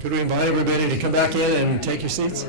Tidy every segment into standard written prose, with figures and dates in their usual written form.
Could we invite everybody to come back in and take your seats?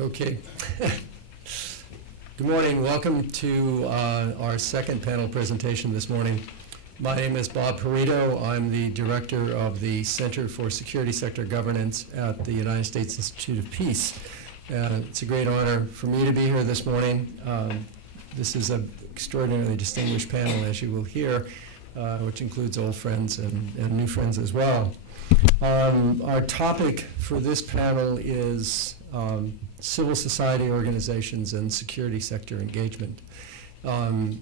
Okay. Good morning. Welcome to our second panel presentation this morning. My name is Bob Perito. I'm the director of the Center for Security Sector Governance at the United States Institute of Peace. It's a great honor for me to be here this morning. This is an extraordinarily distinguished panel, as you will hear, which includes old friends and new friends as well. Our topic for this panel is civil society organizations and security sector engagement. For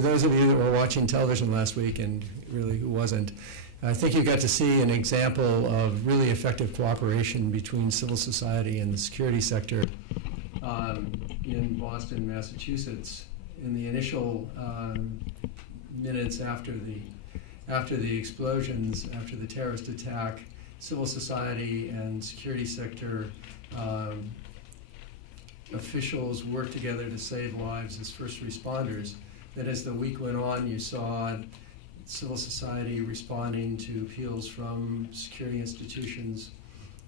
those of you that were watching television last week, and really who wasn't, I think you got to see an example of really effective cooperation between civil society and the security sector in Boston, Massachusetts. In the initial minutes after the explosions, after the terrorist attack, civil society and security sector officials worked together to save lives as first responders. That as the week went on, you saw civil society responding to appeals from security institutions.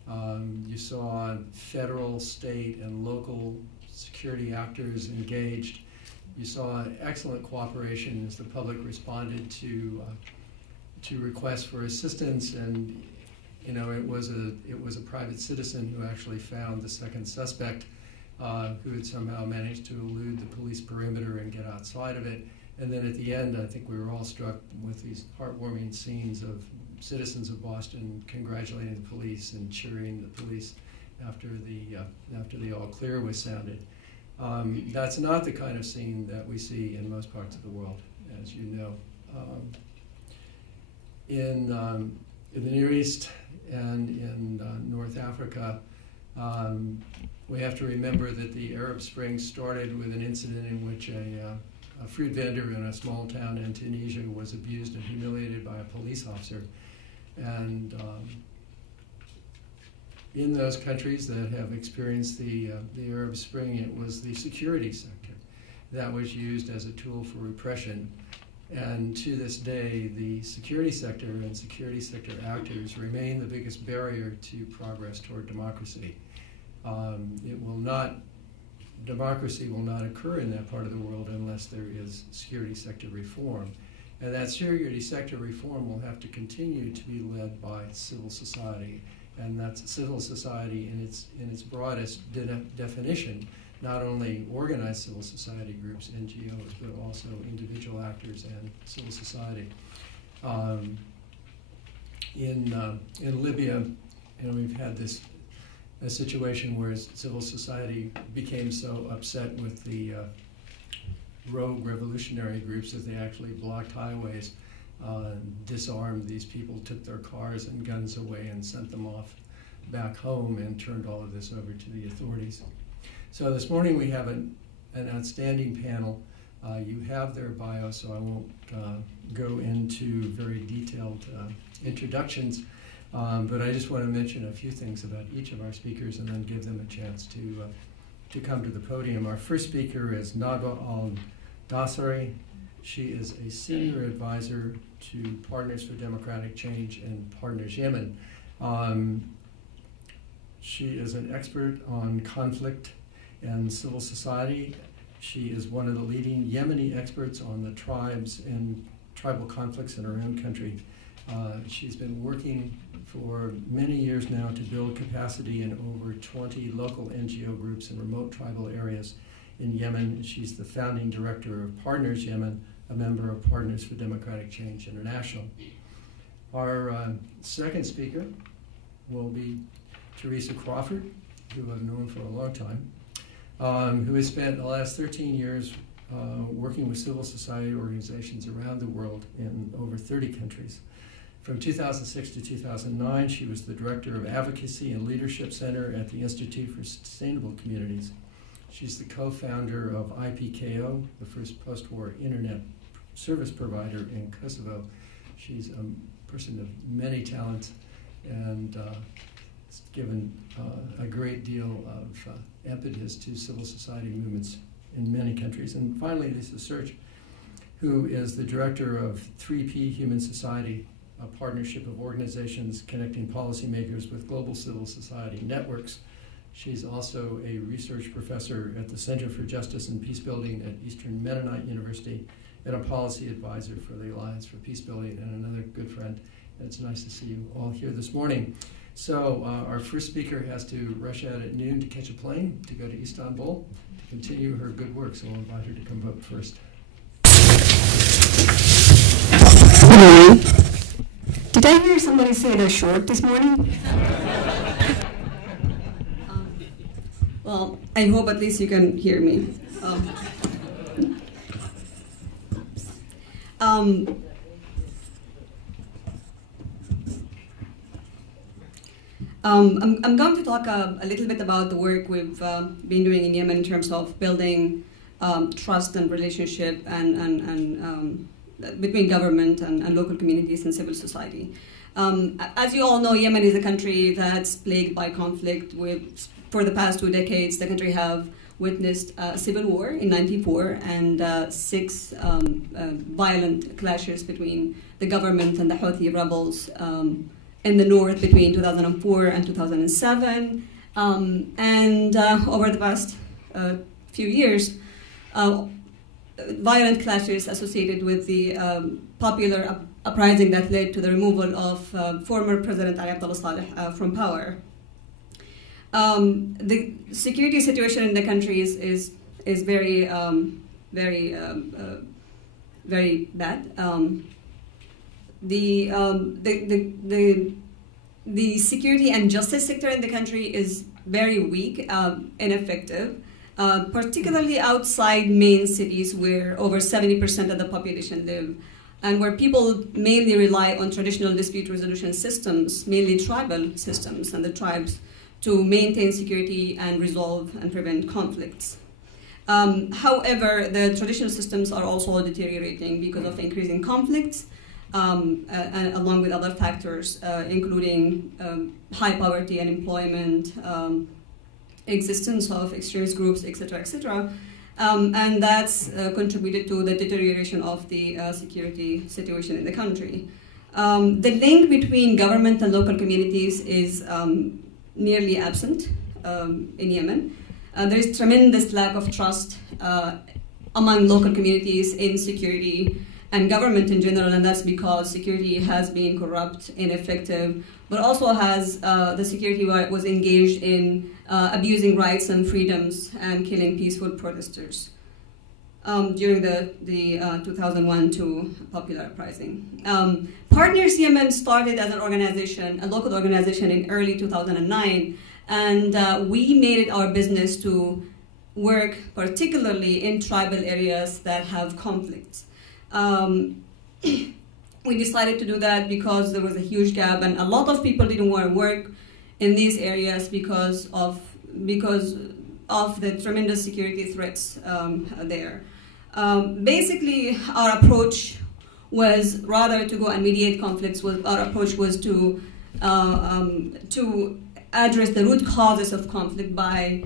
You saw federal, state, and local security actors engaged. You saw excellent cooperation as the public responded to requests for assistance, and you know, it was a private citizen who actually found the second suspect, who had somehow managed to elude the police perimeter and get outside of it. And then at the end, I think we were all struck with these heartwarming scenes of citizens of Boston congratulating the police and cheering the police after the all clear was sounded. That's not the kind of scene that we see in most parts of the world, as you know. In the Near East and in North Africa, we have to remember that the Arab Spring started with an incident in which a fruit vendor in a small town in Tunisia was abused and humiliated by a police officer. And in those countries that have experienced the Arab Spring, it was the security sector that was used as a tool for repression. And to this day, the security sector and security sector actors remain the biggest barrier to progress toward democracy. Democracy will not occur in that part of the world unless there is security sector reform. And that security sector reform will have to continue to be led by civil society. And that's civil society in its broadest definition, not only organized civil society groups, NGOs, but also individual actors and civil society. In Libya, you know, we've had a situation where civil society became so upset with the rogue revolutionary groups that they actually blocked highways, disarmed these people, took their cars and guns away and sent them off back home and turned all of this over to the authorities. So this morning we have an outstanding panel. You have their bio, so I won't go into very detailed introductions, but I just want to mention a few things about each of our speakers and then give them a chance to come to the podium. Our first speaker is Nadwa Dawsari. She is a senior advisor to Partners for Democratic Change and Partners Yemen. She is an expert on conflict and civil society. She is one of the leading Yemeni experts on the tribes and tribal conflicts in her own country. She's been working for many years now to build capacity in over 20 local NGO groups in remote tribal areas in Yemen. She's the founding director of Partners Yemen, a member of Partners for Democratic Change International. Our second speaker will be Teresa Crawford, who I've known for a long time, who has spent the last 13 years working with civil society organizations around the world in over 30 countries. From 2006 to 2009, she was the Director of Advocacy and Leadership Center at the Institute for Sustainable Communities. She's the co-founder of IPKO, the first post-war internet service provider in Kosovo. She's a person of many talents and has given a great deal of impetus to civil society movements in many countries. And finally, Lisa Schirch, who is the director of 3P Human Society, a partnership of organizations connecting policymakers with global civil society networks. She's also a research professor at the Center for Justice and Peacebuilding at Eastern Mennonite University and a policy advisor for the Alliance for Peacebuilding and another good friend. And it's nice to see you all here this morning. So our first speaker has to rush out at noon to catch a plane to go to Istanbul to continue her good work, so I'll invite her to come up first. Good morning. Did I hear somebody say they're short this morning? Well, I hope at least you can hear me. I'm going to talk a little bit about the work we've been doing in Yemen in terms of building trust and relationship and between government and local communities and civil society. As you all know, Yemen is a country that's plagued by conflict. For the past 2 decades, the country have witnessed a civil war in 1994 and 6 violent clashes between the government and the Houthi rebels in the north between 2004 and 2007. Over the past few years, violent clashes associated with the popular uprising that led to the removal of former President Ali Abdullah Saleh from power. The security situation in the country is very very bad. The security and justice sector in the country is very weak, ineffective, particularly outside main cities where over 70% of the population live, and where people mainly rely on traditional dispute resolution systems, mainly tribal systems and the tribes, to maintain security and resolve and prevent conflicts. However, the traditional systems are also deteriorating because of increasing conflicts, and along with other factors, including high poverty, unemployment, existence of extremist groups, etc., etc. And that's contributed to the deterioration of the security situation in the country. The link between government and local communities is nearly absent in Yemen. There is tremendous lack of trust among local communities in security and government in general, and that's because security has been corrupt, ineffective, but also has the security was engaged in abusing rights and freedoms and killing peaceful protesters during the 2001-2 popular uprising. Partners Yemen started as an organization, a local organization in early 2009, and we made it our business to work particularly in tribal areas that have conflicts. We decided to do that because there was a huge gap, and a lot of people didn't want to work in these areas because of the tremendous security threats there. Basically, our approach was rather to go and mediate conflicts. Our approach was to address the root causes of conflict by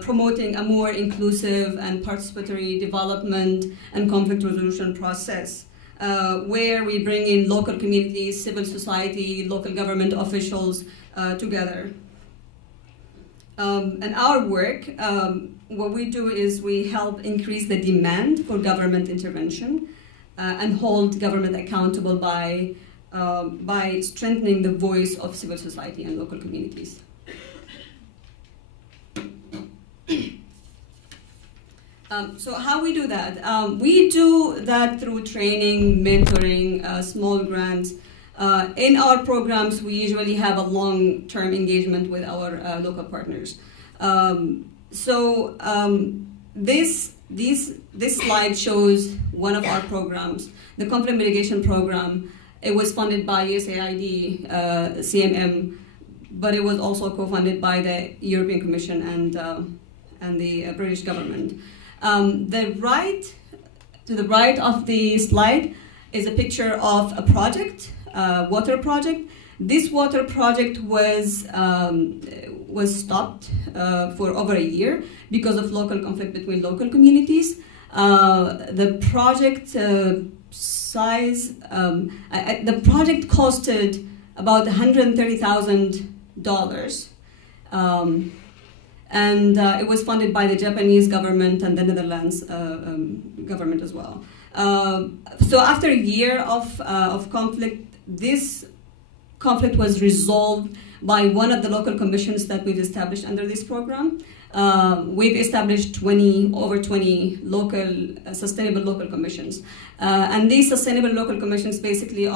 promoting a more inclusive and participatory development and conflict resolution process, where we bring in local communities, civil society, local government officials together. And our work, what we do is we help increase the demand for government intervention and hold government accountable by strengthening the voice of civil society and local communities. So how we do that? We do that through training, mentoring, small grants. In our programs, we usually have a long-term engagement with our local partners. This slide shows one of our programs, the conflict mitigation program. It was funded by USAID, CMM, but it was also co-funded by the European Commission and the British government. To the right of the slide is a picture of a project, water project. This water project was stopped for over a year because of local conflict between local communities. The project size, the project costed about $130,000. And it was funded by the Japanese government and the Netherlands government as well. So after a year of conflict, this conflict was resolved by one of the local commissions that we've established under this program. We've established over 20 local sustainable local commissions, and these sustainable local commissions basically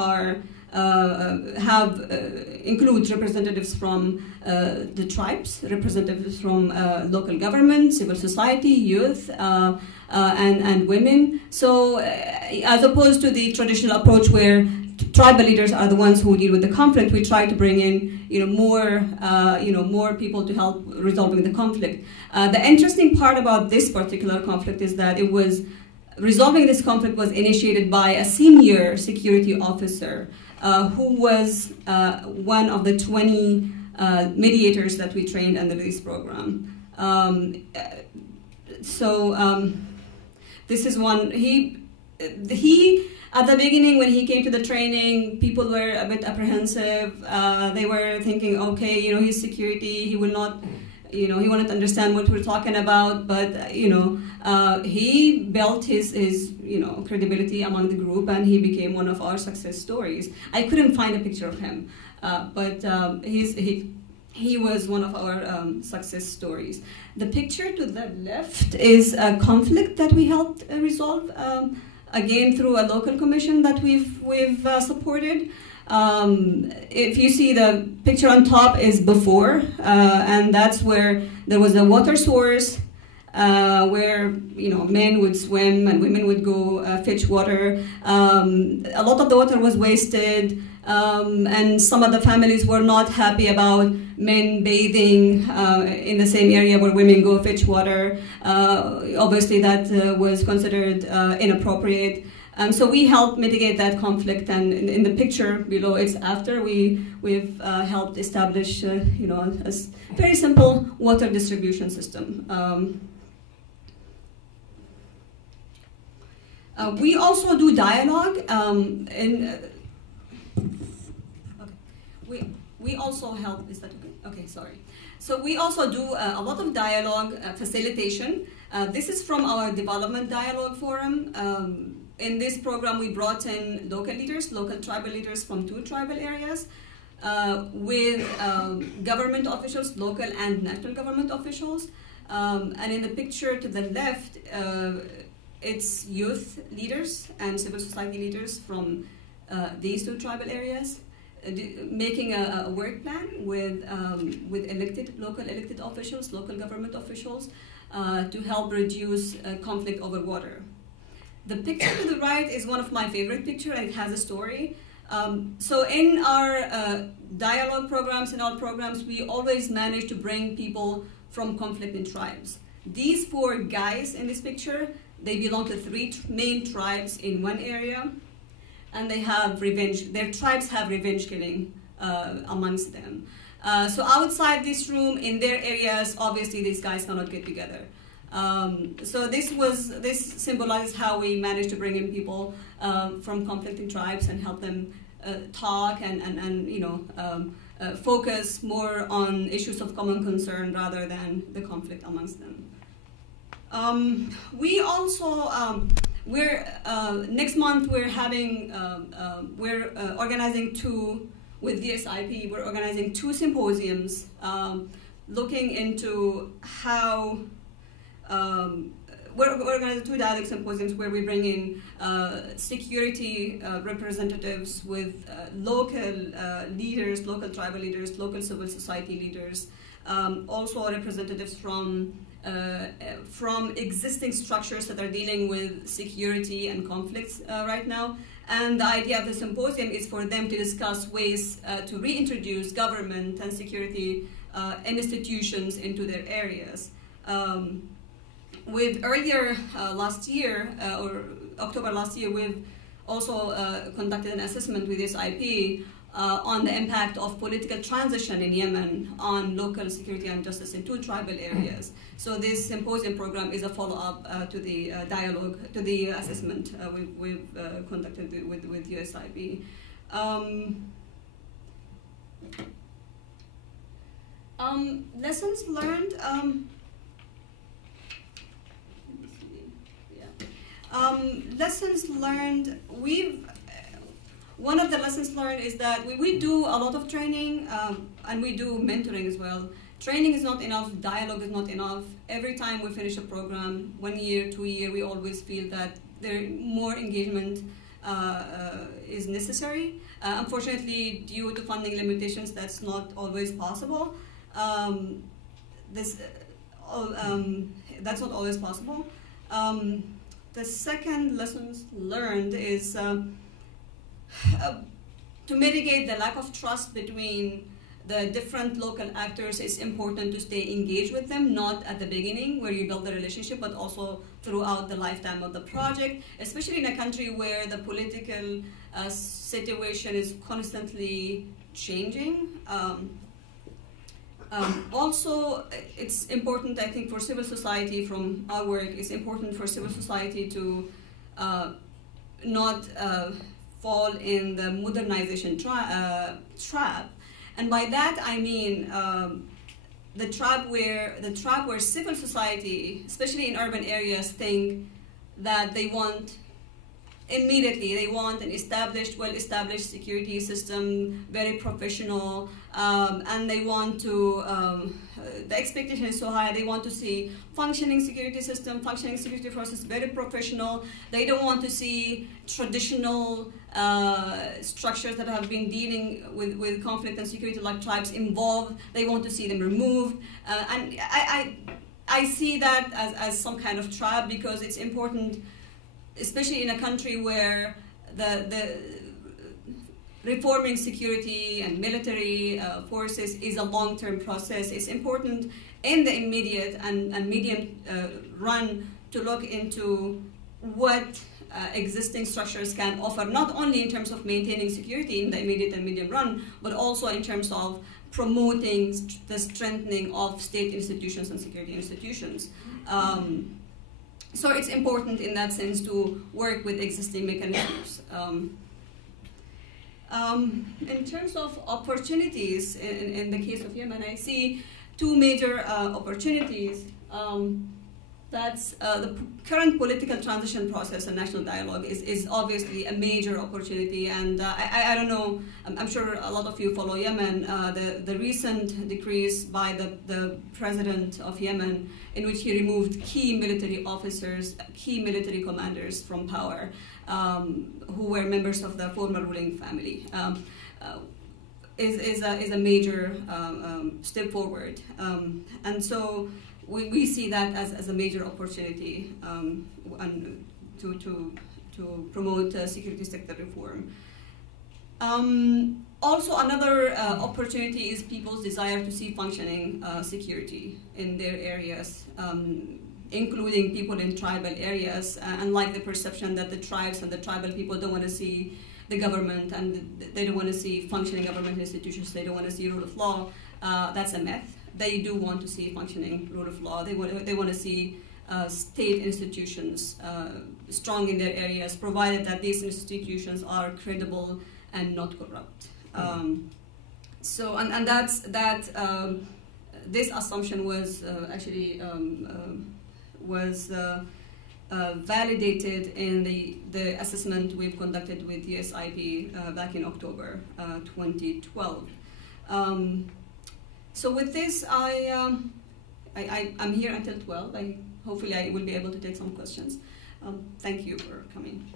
include representatives from the tribes, representatives from local government, civil society, youth, and women. So as opposed to the traditional approach where tribal leaders are the ones who deal with the conflict, we try to bring in more people to help resolving the conflict. The interesting part about this particular conflict is that resolving this conflict was initiated by a senior security officer who was one of the 20 mediators that we trained under this program. This is one. He at the beginning, when he came to the training, people were a bit apprehensive. They were thinking, okay, he's security, he will not, he wanted to understand what we're talking about, but, he built his credibility among the group, and he became one of our success stories. I couldn't find a picture of him, but he was one of our success stories. The picture to the left is a conflict that we helped resolve, again through a local commission that we've supported. If you see the picture on top is before, and that's where there was a water source where men would swim and women would go fetch water. A lot of the water was wasted, and some of the families were not happy about men bathing in the same area where women go fetch water. Obviously that was considered inappropriate. And so we helped mitigate that conflict, and in the picture below, it's after we've helped establish a very simple water distribution system. We also do dialogue. We also help. Is that okay? Okay, sorry. So we also do a lot of dialogue facilitation. This is from our development dialogue forum. In this program, we brought in local leaders, local tribal leaders from 2 tribal areas, with government officials, local and national government officials. And in the picture to the left, it's youth leaders and civil society leaders from these 2 tribal areas, making a work plan with local elected officials, local government officials, to help reduce conflict over water. The picture to the right is one of my favorite pictures, and it has a story. So in our dialogue programs, in our programs, we always manage to bring people from conflicting tribes. These 4 guys in this picture, they belong to 3 main tribes in one area, and they have revenge. Their tribes have revenge killing amongst them. So outside this room, in their areas, obviously these guys cannot get together. So this symbolizes how we managed to bring in people from conflicting tribes and help them talk and focus more on issues of common concern rather than the conflict amongst them. We also next month we're having organizing with the SIP. We're organizing 2 symposiums looking into how. We're organizing 2 dialogue symposiums where we bring in security representatives with local leaders, local tribal leaders, local civil society leaders, also representatives from existing structures that are dealing with security and conflicts right now. And the idea of the symposium is for them to discuss ways to reintroduce government and security institutions into their areas. With earlier last year, or October last year, we've also conducted an assessment with this IP on the impact of political transition in Yemen on local security and justice in 2 tribal areas. So this symposium program is a follow-up to the dialogue, to the assessment we've conducted with USIP. Lessons learned. Lessons learned, one of the lessons learned is that we do a lot of training and we do mentoring as well. Training is not enough, dialogue is not enough. Every time we finish a program, 1 year, 2 years, we always feel that more engagement is necessary. Unfortunately, due to funding limitations, that's not always possible. That's not always possible. The second lessons learned is to mitigate the lack of trust between the different local actors. It's important to stay engaged with them, not at the beginning where you build the relationship, but also throughout the lifetime of the project, especially in a country where the political situation is constantly changing. Also, it's important, I think, for civil society, from our work, it's important for civil society to not fall in the modernization trap. And by that, I mean the trap where civil society, especially in urban areas, think that they want immediately. They want an well-established security system, very professional, and they want to, the expectation is so high, they want to see functioning security system, functioning security process, very professional. They don't want to see traditional structures that have been dealing with conflict and security, like tribes, involved. They want to see them removed. And I see that as some kind of trap, because it's important, especially in a country where the reforming security and military forces is a long-term process. It's important in the immediate and medium run to look into what existing structures can offer, not only in terms of maintaining security in the immediate and medium run, but also in terms of promoting the strengthening of state institutions and security institutions. So it's important in that sense to work with existing mechanisms. In terms of opportunities, in the case of Yemen, I see 2 major opportunities. That's the current political transition process and national dialogue is obviously a major opportunity. And I don't know, I'm sure a lot of you follow Yemen. The recent decrees by the president of Yemen, in which he removed key military officers, key military commanders from power, who were members of the former ruling family, is a major step forward. And so we see that as a major opportunity and to promote security sector reform. Also, another opportunity is people's desire to see functioning security in their areas, including people in tribal areas, unlike the perception that the tribes and the tribal people don't want to see the government and they don't want to see functioning government institutions, they don't want to see rule of law. That's a myth. They do want to see functioning rule of law. They want to see state institutions strong in their areas, provided that these institutions are credible and not corrupt. This assumption was validated in the assessment we've conducted with USIP back in October 2012. So with this, I'm here until 12. Hopefully I will be able to take some questions. Thank you for coming.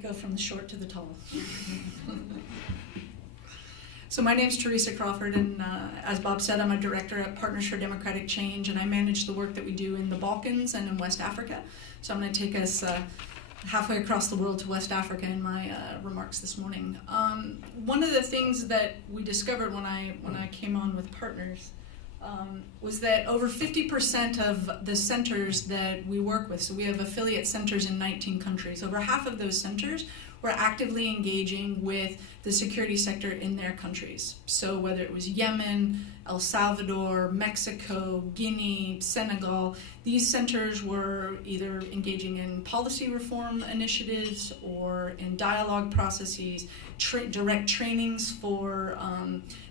Go from the short to the tall. So my name is Teresa Crawford, and as Bob said, I'm a director at Partners for Democratic Change, and I manage the work that we do in the Balkans and in West Africa. So I'm going to take us halfway across the world to West Africa in my remarks this morning. One of the things that we discovered when I came on with Partners was that over 50% of the centers that we work with, so we have affiliate centers in 19 countries, over half of those centers were actively engaging with the security sector in their countries. So whether it was Yemen, El Salvador, Mexico, Guinea, Senegal, these centers were either engaging in policy reform initiatives or in dialogue processes, direct trainings for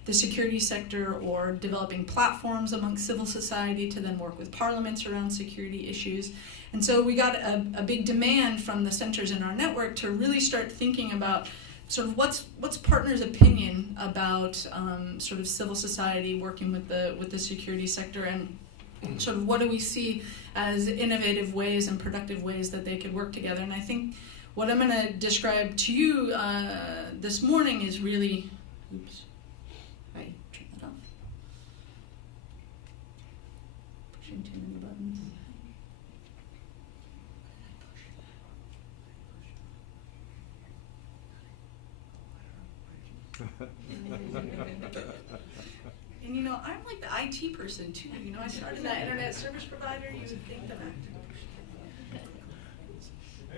the security sector, or developing platforms amongst civil society to then work with parliaments around security issues. And so we got a big demand from the centers in our network to really start thinking about sort of what's Partners' opinion about sort of civil society working with the security sector, and sort of what do we see as innovative ways and productive ways that they could work together. And I think what I'm going to describe to you this morning is really, oops, I turn that off. Pushing too many buttons. And you know, I'm like the IT person too. You know, I started that internet service provider. You would think that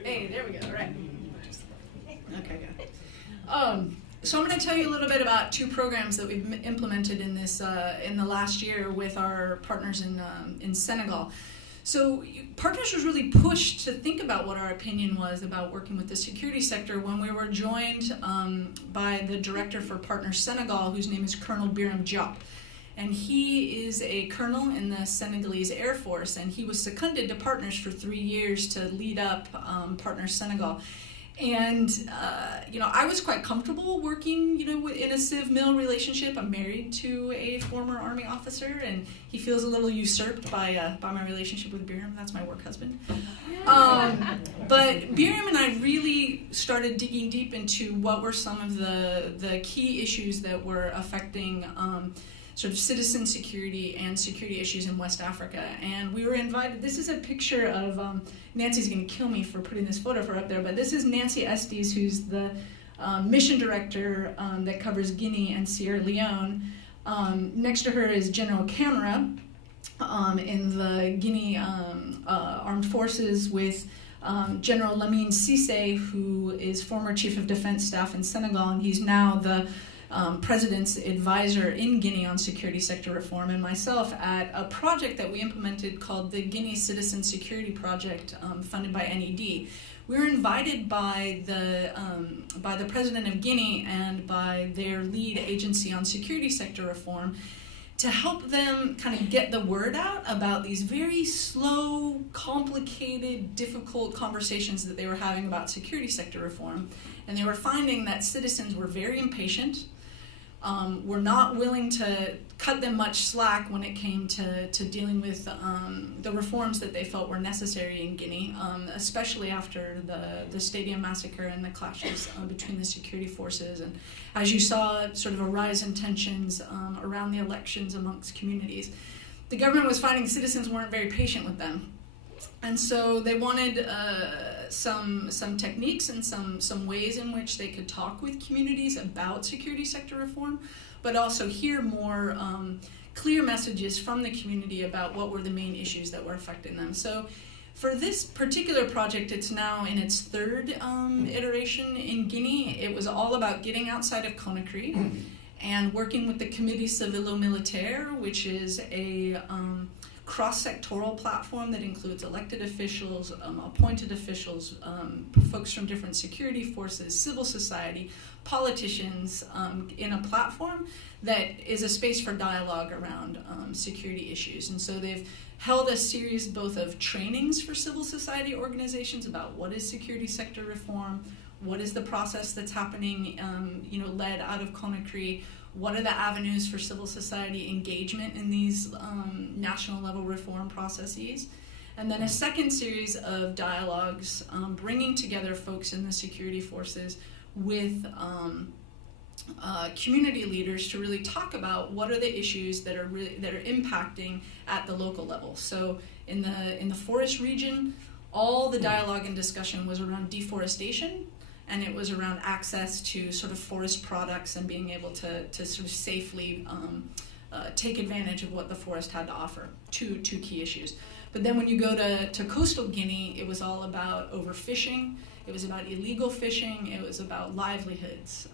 hey, there we go. All right. Okay, good. So I'm going to tell you a little bit about two programs that we've implemented in this in the last year with our partners in Senegal. So Partners was really pushed to think about what our opinion was about working with the security sector when we were joined by the director for Partners Senegal, whose name is Colonel Biram Diop. And he is a colonel in the Senegalese Air Force, and he was seconded to Partners for 3 years to lead up Partners Senegal. And, you know, I was quite comfortable working, you know, in a civ-mil relationship. I'm married to a former Army officer, and he feels a little usurped by my relationship with Biram. That's my work husband. But Biram and I really started digging deep into what were some of the key issues that were affecting sort of citizen security and security issues in West Africa. And we were invited, this is a picture of, Nancy's gonna kill me for putting this photo of her up there, but this is Nancy Estes, who's the mission director that covers Guinea and Sierra Leone. Next to her is General Camara in the Guinea Armed Forces, with General Lamine Cissé, who is former Chief of Defense Staff in Senegal, and he's now the President's advisor in Guinea on security sector reform, and myself at a project that we implemented called the Guinea Citizen Security Project, funded by NED. We were invited by the President of Guinea and by their lead agency on security sector reform to help them kind of get the word out about these very slow, complicated, difficult conversations that they were having about security sector reform. And they were finding that citizens were very impatient. were not willing to cut them much slack when it came to dealing with the reforms that they felt were necessary in Guinea, especially after the stadium massacre and the clashes between the security forces. And as you saw, sort of a rise in tensions around the elections amongst communities, the government was finding citizens weren't very patient with them. And so they wanted some techniques and some ways in which they could talk with communities about security sector reform, but also hear more clear messages from the community about what were the main issues that were affecting them. So for this particular project, it's now in its third iteration in Guinea. It was all about getting outside of Conakry and working with the Comité Civilo-Militaire, which is a cross-sectoral platform that includes elected officials, appointed officials, folks from different security forces, civil society, politicians, in a platform that is a space for dialogue around security issues. And so they've held a series both of trainings for civil society organizations about what is security sector reform, what is the process that's happening, led out of Conakry, what are the avenues for civil society engagement in these national level reform processes, and then a second series of dialogues bringing together folks in the security forces with community leaders to really talk about what are the issues that are impacting at the local level. So in the forest region, all the dialogue and discussion was around deforestation, and it was around access to sort of forest products and being able to sort of safely take advantage of what the forest had to offer. Two key issues. But then when you go to coastal Guinea, it was all about overfishing, it was about illegal fishing, it was about livelihoods.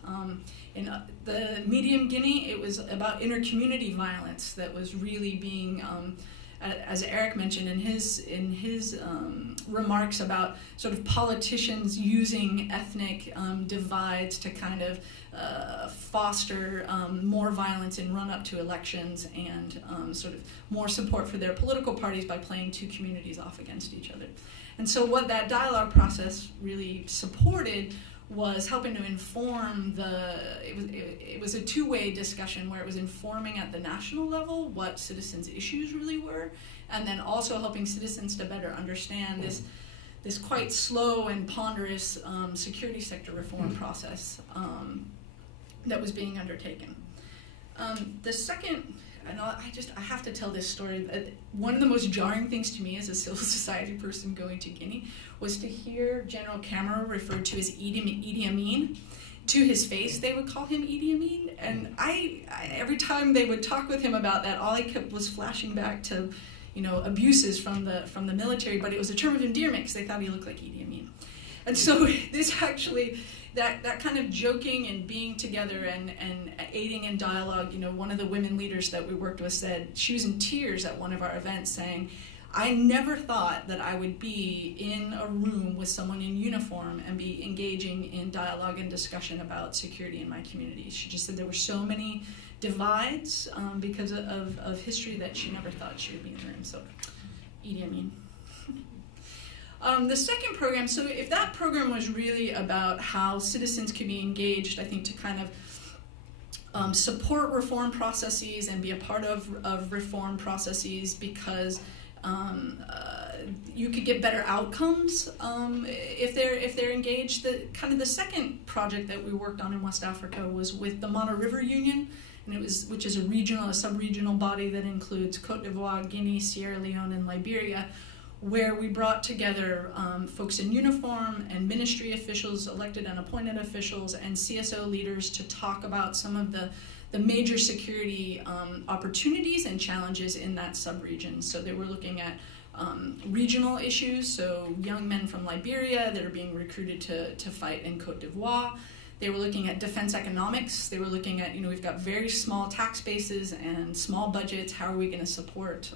In the medium Guinea, it was about inter-community violence that was really being as Eric mentioned in his remarks about sort of politicians using ethnic divides to kind of foster more violence in run-up to elections and sort of more support for their political parties by playing two communities off against each other. And so what that dialogue process really supported was helping to inform it was a two-way discussion where it was informing at the national level what citizens' issues really were, and then also helping citizens to better understand this quite slow and ponderous security sector reform process that was being undertaken. The second, and I have to tell this story. One of the most jarring things to me as a civil society person going to Guinea was to hear General Camara referred to as Idi Amin. To his face, they would call him Idi Amin, and I every time they would talk with him about that, all I kept was flashing back to, abuses from the military. But it was a term of endearment because they thought he looked like Idi Amin, and so this actually. That kind of joking and being together and aiding in dialogue, one of the women leaders that we worked with said, she was in tears at one of our events saying, I never thought that I would be in a room with someone in uniform and be engaging in dialogue and discussion about security in my community. She just said there were so many divides because of history that she never thought she would be in the room. So, Idi Amin. The second program, so if that program was really about how citizens could be engaged, I think to kind of support reform processes and be a part of reform processes because you could get better outcomes if they're engaged. The second project that we worked on in West Africa was with the Mana River Union, and which is a sub-regional body that includes Cote d'Ivoire, Guinea, Sierra Leone, and Liberia, where we brought together folks in uniform and ministry officials, elected and appointed officials, and CSO leaders to talk about some of the major security opportunities and challenges in that sub-region. So they were looking at regional issues, so young men from Liberia that are being recruited to fight in Cote d'Ivoire. They were looking at defense economics. They were looking at, we've got very small tax bases and small budgets. How are we going to support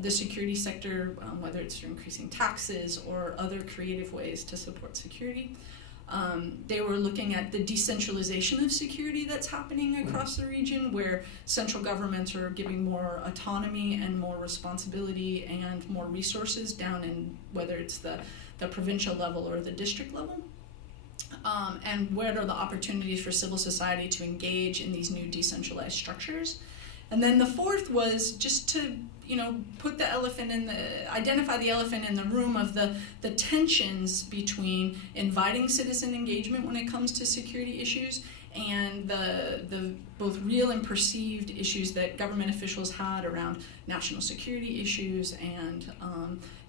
the security sector, whether it's through increasing taxes or other creative ways to support security. They were looking at the decentralization of security that's happening across the region, where central governments are giving more autonomy and more responsibility and more resources down in whether it's the provincial level or the district level. and what are the opportunities for civil society to engage in these new decentralized structures. And then the fourth was just to, put the identify the elephant in the room of the tensions between inviting citizen engagement when it comes to security issues and the both real and perceived issues that government officials had around national security issues and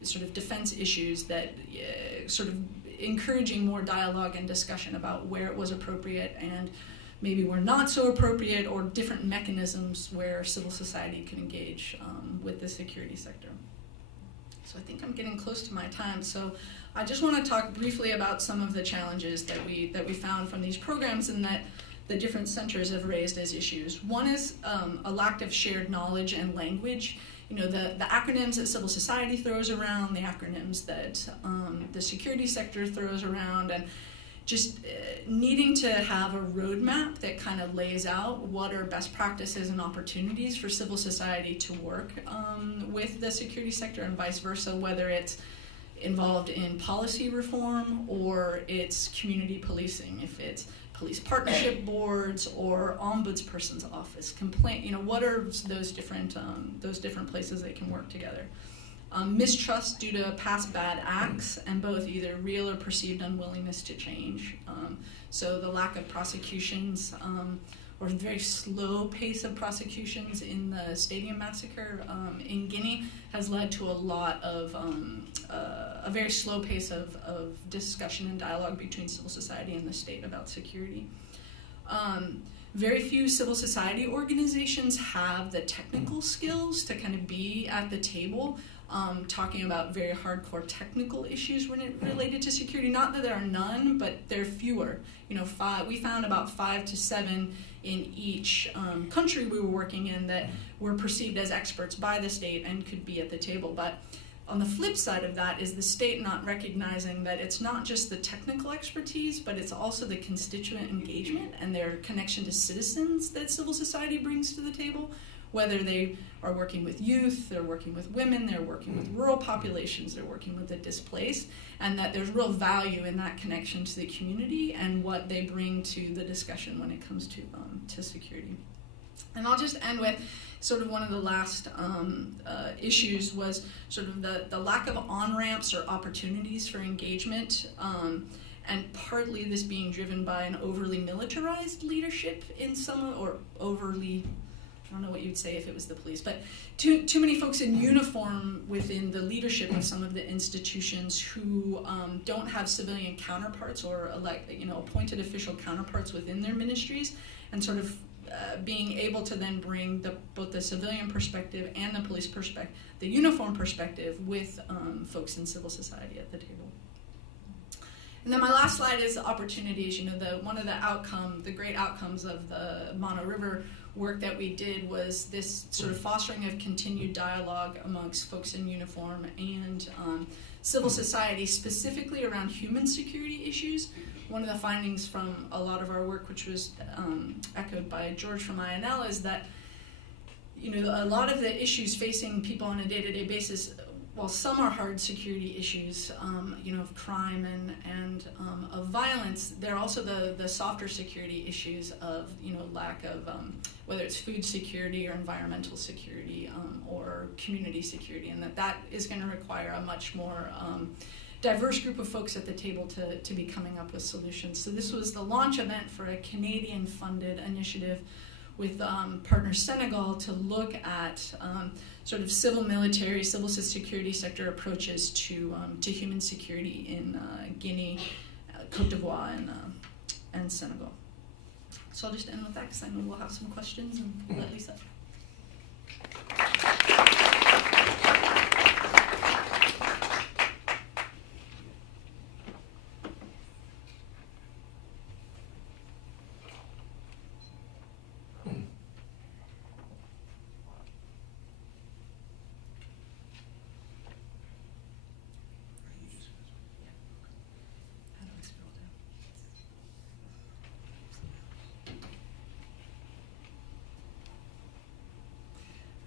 sort of defense issues that sort of encouraging more dialogue and discussion about where it was appropriate and maybe were not so appropriate, or different mechanisms where civil society can engage with the security sector. So I think I'm getting close to my time. So I just want to talk briefly about some of the challenges that we found from these programs and that the different centers have raised as issues. One is a lack of shared knowledge and language. The acronyms that civil society throws around, the acronyms that the security sector throws around, and just needing to have a roadmap that kind of lays out what are best practices and opportunities for civil society to work with the security sector and vice versa, whether it's involved in policy reform or it's community policing, if it's police partnership boards or ombudsperson's office, complaint, what are those different places they can work together. Mistrust due to past bad acts and both either real or perceived unwillingness to change. So the lack of prosecutions or very slow pace of prosecutions in the stadium massacre in Guinea has led to a lot of a very slow pace of discussion and dialogue between civil society and the state about security. Very few civil society organizations have the technical skills to kind of be at the table talking about very hardcore technical issues when it related to security. Not that there are none, but there are fewer. We found about 5 to 7 in each country we were working in that were perceived as experts by the state and could be at the table. But on the flip side of that is the state not recognizing that it's not just the technical expertise, but it's also the constituent engagement and their connection to citizens that civil society brings to the table, whether they are working with youth, they're working with women, they're working with rural populations, they're working with the displaced, and that there's real value in that connection to the community and what they bring to the discussion when it comes to security. And I'll just end with sort of one of the last issues was sort of the lack of on-ramps or opportunities for engagement, and partly this being driven by an overly militarized leadership in some, or overly, I don't know what you'd say if it was the police, but too many folks in uniform within the leadership of some of the institutions who don't have civilian counterparts or appointed official counterparts within their ministries, and sort of being able to then bring both the civilian perspective and the police perspective, the uniform perspective, with folks in civil society at the table. And then my last slide is opportunities. One of the great outcomes of the Mono River work that we did was this sort of fostering of continued dialogue amongst folks in uniform and civil society, specifically around human security issues. One of the findings from a lot of our work, which was echoed by George from INL, is that a lot of the issues facing people on a day-to-day basis, while some are hard security issues, of crime and of violence, they're also the softer security issues of lack of whether it's food security or environmental security or community security, and that is going to require a much more diverse group of folks at the table to be coming up with solutions. So this was the launch event for a Canadian-funded initiative with partner Senegal to look at sort of civil security sector approaches to human security in Guinea, Cote d'Ivoire, and Senegal. So I'll just end with that because I know we'll have some questions, and let Lisa.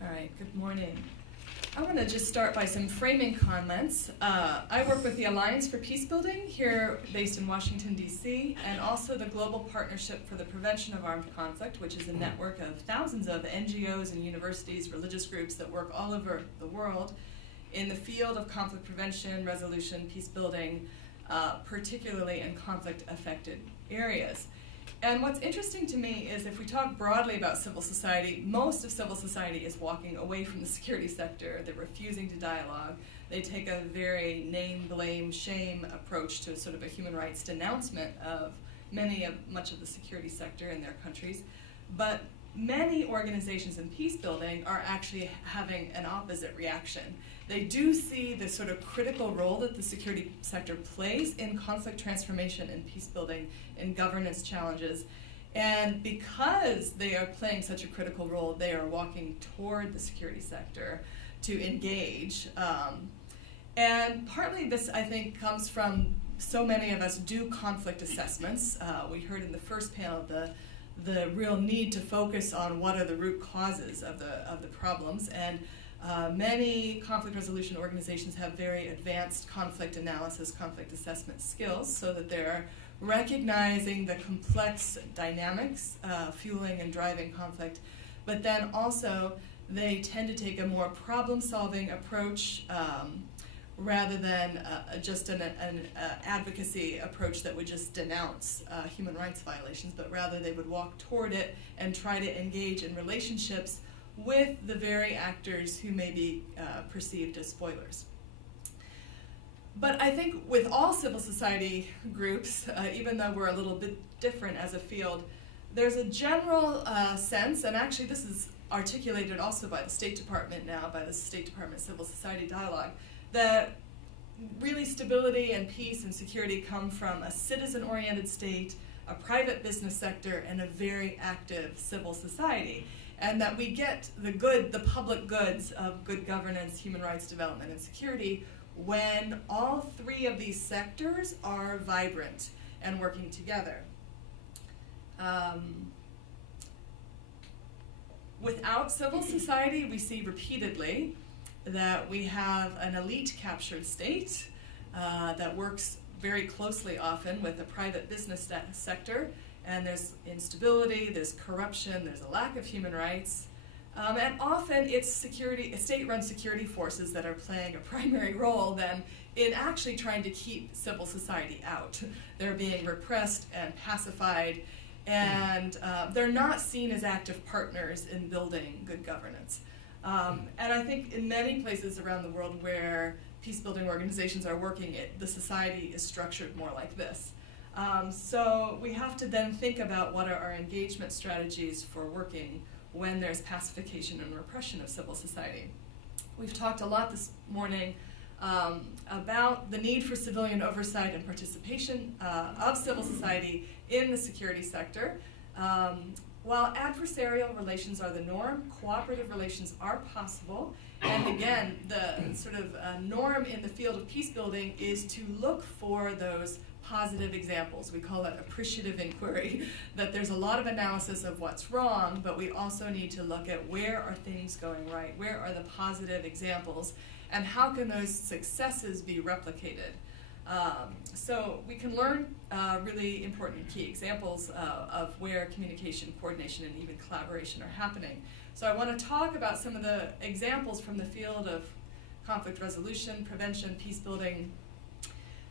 All right, good morning. I'm going to just start by some framing comments. I work with the Alliance for Peacebuilding here based in Washington, D.C., and also the Global Partnership for the Prevention of Armed Conflict, which is a network of thousands of NGOs and universities, religious groups that work all over the world in the field of conflict prevention, resolution, peacebuilding, particularly in conflict-affected areas. And what's interesting to me is if we talk broadly about civil society, most of civil society is walking away from the security sector. They're refusing to dialogue. They take a very name, blame, shame approach to sort of a human rights denouncement of much of the security sector in their countries. But many organizations in peacebuilding are actually having an opposite reaction. They do see the sort of critical role that the security sector plays in conflict transformation and peacebuilding and governance challenges. And because they are playing such a critical role, they are walking toward the security sector to engage. And partly this, I think, comes from so many of us do conflict assessments. We heard in the first panel the real need to focus on what are the root causes of the problems. And many conflict resolution organizations have very advanced conflict analysis, conflict assessment skills, so that they're recognizing the complex dynamics fueling and driving conflict. But then also, they tend to take a more problem-solving approach rather than just an advocacy approach that would just denounce human rights violations, but rather they would walk toward it and try to engage in relationships with the very actors who may be perceived as spoilers. But I think with all civil society groups, even though we're a little bit different as a field, there's a general sense, and actually this is articulated also by the State Department now, by the State Department Civil Society Dialogue, that really stability and peace and security come from a citizen-oriented state, a private business sector, and a very active civil society. And that we get the public goods of good governance, human rights development, and security when all three of these sectors are vibrant and working together. Without civil society, we see repeatedly that we have an elite-captured state that works very closely often with the private business sector. And there's instability, there's corruption, there's a lack of human rights. And often it's state-run security forces that are playing a primary role then in actually trying to keep civil society out. They're being repressed and pacified, and they're not seen as active partners in building good governance. And I think in many places around the world where peacebuilding organizations are working, the society is structured more like this. So we have to then think about what are our engagement strategies for working when there's pacification and repression of civil society. We've talked a lot this morning about the need for civilian oversight and participation of civil society in the security sector. While adversarial relations are the norm, cooperative relations are possible. And again, the sort of norm in the field of peacebuilding is to look for those positive examples. We call it appreciative inquiry, that there's a lot of analysis of what's wrong, but we also need to look at where are things going right, where are the positive examples, and how can those successes be replicated. So we can learn really important key examples of where communication, coordination, and even collaboration are happening. So I want to talk about some of the examples from the field of conflict resolution, prevention, peacebuilding.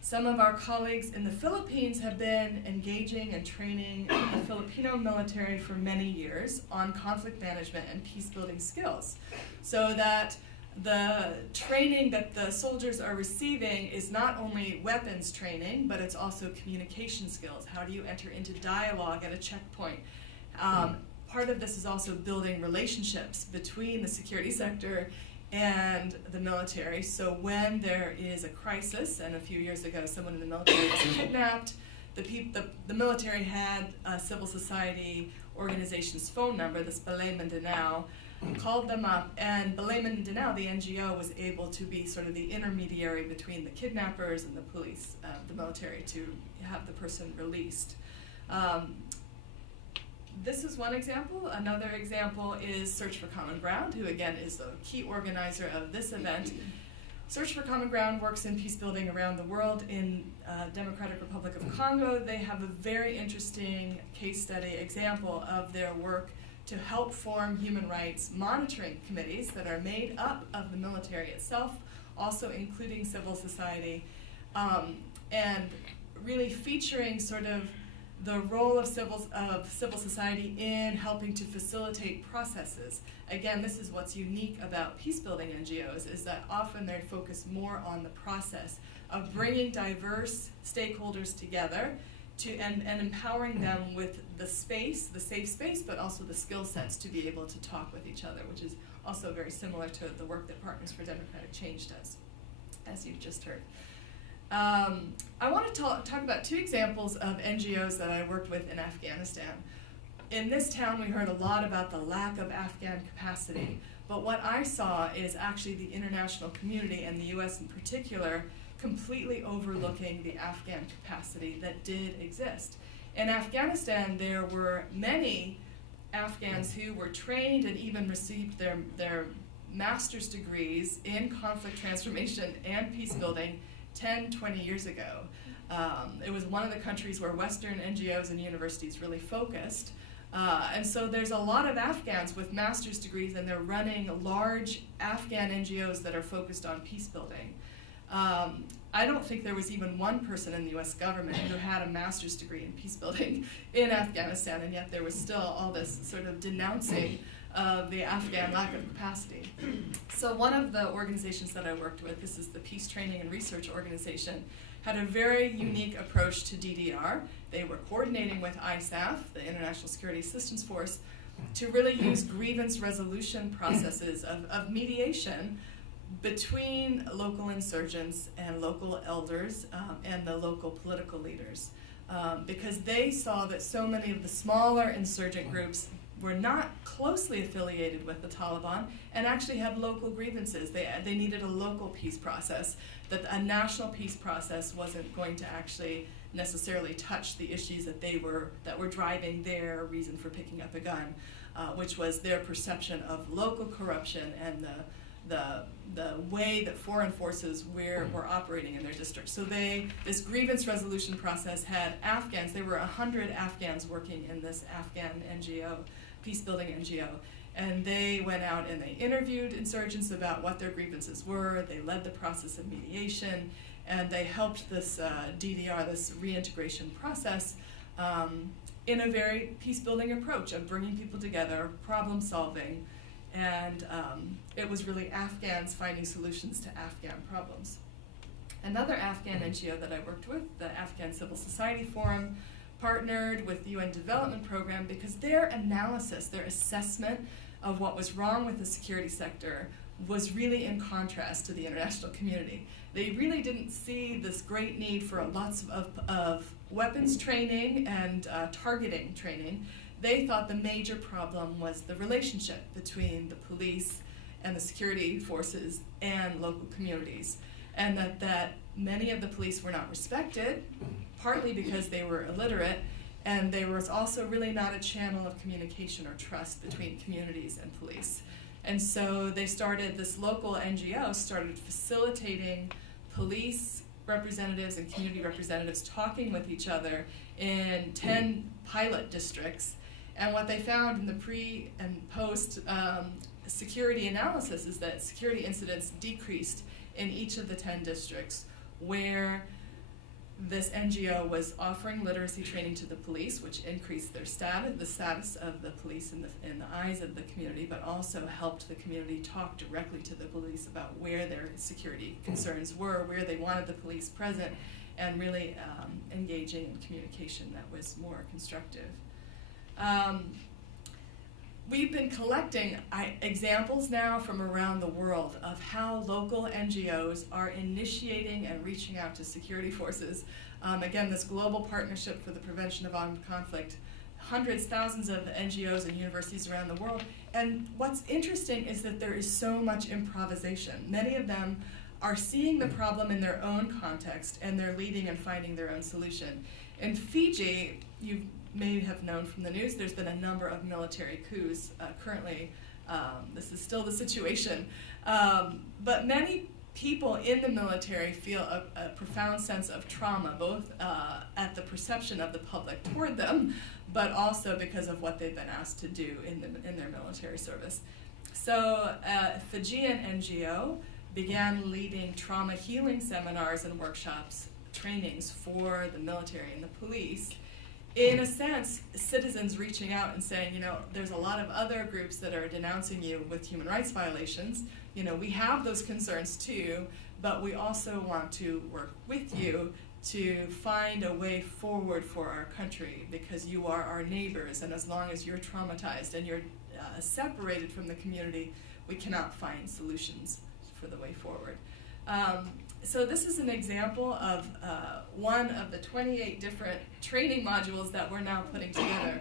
Some of our colleagues in the Philippines have been engaging and training the Filipino military for many years on conflict management and peacebuilding skills, so that the training that the soldiers are receiving is not only weapons training, but it's also communication skills. How do you enter into dialogue at a checkpoint? Part of this is also building relationships between the security sector and the military. So when there is a crisis, and a few years ago someone in the military was kidnapped, the military had a civil society organization's phone number, this Balay Mindanao, called them up, and Balay Mindanao, the NGO, was able to be sort of the intermediary between the kidnappers and the police, the military, to have the person released. this is one example. Another example is Schirch for Common Ground, who again is the key organizer of this event. Schirch for Common Ground works in peace building around the world. In Democratic Republic of Congo, they have a very interesting case study example of their work to help form human rights monitoring committees that are made up of the military itself, also including civil society, and really featuring sort of the role of civil society in helping to facilitate processes. Again, this is what's unique about peace-building NGOs, is that often they focus more on the process of bringing diverse stakeholders together and empowering them with the space, the safe space, but also the skill sets to be able to talk with each other, which is also very similar to the work that Partners for Democratic Change does, as you've just heard. I want to talk about two examples of NGOs that I worked with in Afghanistan. In this town, we heard a lot about the lack of Afghan capacity, but what I saw is actually the international community, and the US in particular, completely overlooking the Afghan capacity that did exist. In Afghanistan, there were many Afghans who were trained and even received their master's degrees in conflict transformation and peace building 10, 20 years ago. It was one of the countries where Western NGOs and universities really focused. And so there's a lot of Afghans with master's degrees, and they're running large Afghan NGOs that are focused on peace building. I don't think there was even one person in the US government who had a master's degree in peace building in Afghanistan, and yet there was still all this sort of denouncing of the Afghan lack of capacity. So one of the organizations that I worked with, this is the Peace Training and Research Organization, had a very unique approach to DDR. They were coordinating with ISAF, the International Security Assistance Force, to really use grievance resolution processes of mediation between local insurgents and local elders and the local political leaders. Because they saw that so many of the smaller insurgent groups were not closely affiliated with the Taliban and actually had local grievances. They needed a local peace process, that a national peace process wasn't going to actually necessarily touch the issues that were driving their reason for picking up a gun, which was their perception of local corruption and the way that foreign forces were operating in their district. So this grievance resolution process had Afghans. There were 100 Afghans working in this Afghan NGO, peace-building NGO, and they went out and they interviewed insurgents about what their grievances were. They led the process of mediation, and they helped this DDR, this reintegration process, in a very peace-building approach of bringing people together, problem-solving, and it was really Afghans finding solutions to Afghan problems. Another Afghan NGO that I worked with, the Afghan Civil Society Forum, partnered with the UN Development Program because their analysis, their assessment of what was wrong with the security sector was really in contrast to the international community. They really didn't see this great need for lots of weapons training and targeting training. They thought the major problem was the relationship between the police and the security forces and local communities, and that many of the police were not respected, partly because they were illiterate, and there was also really not a channel of communication or trust between communities and police. And so they started, this local NGO started facilitating police representatives and community representatives talking with each other in 10 pilot districts. And what they found in the pre and post security analysis is that security incidents decreased in each of the 10 districts where this NGO was offering literacy training to the police, which increased their status, the status of the police in the eyes of the community, but also helped the community talk directly to the police about where their security concerns were, where they wanted the police present, and really engaging in communication that was more constructive. We've been collecting examples now from around the world of how local NGOs are initiating and reaching out to security forces. Again, this global partnership for the prevention of armed conflict, hundreds, thousands of NGOs and universities around the world. And what's interesting is that there is so much improvisation. Many of them are seeing the problem in their own context, and they're leading and finding their own solution. In Fiji, may have known from the news, there's been a number of military coups currently. This is still the situation. But many people in the military feel a profound sense of trauma, both at the perception of the public toward them, but also because of what they've been asked to do in their military service. So a Fijian NGO began leading trauma healing seminars and workshops, trainings for the military and the police. In a sense, citizens reaching out and saying, you know, there's a lot of other groups that are denouncing you with human rights violations. You know, we have those concerns too, but we also want to work with you to find a way forward for our country, because you are our neighbors, and as long as you're traumatized and you're separated from the community, we cannot find solutions for the way forward. So this is an example of one of the 28 different training modules that we're now putting together.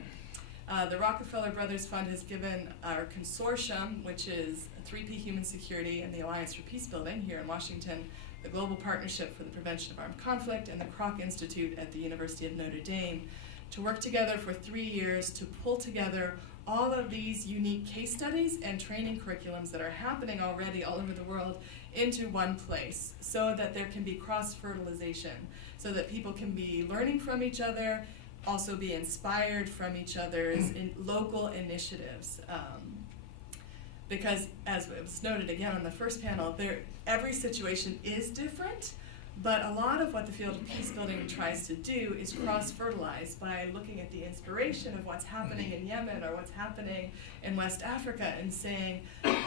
The Rockefeller Brothers Fund has given our consortium, which is 3P Human Security and the Alliance for Peacebuilding here in Washington, the Global Partnership for the Prevention of Armed Conflict, and the Kroc Institute at the University of Notre Dame, to work together for 3 years to pull together all of these unique case studies and training curriculums that are happening already all over the world into one place, so that there can be cross-fertilization, so that people can be learning from each other, also be inspired from each other's local initiatives. Because, as was noted again on the first panel, every situation is different, but a lot of what the field of peacebuilding tries to do is cross-fertilize by looking at the inspiration of what's happening in Yemen or what's happening in West Africa and saying,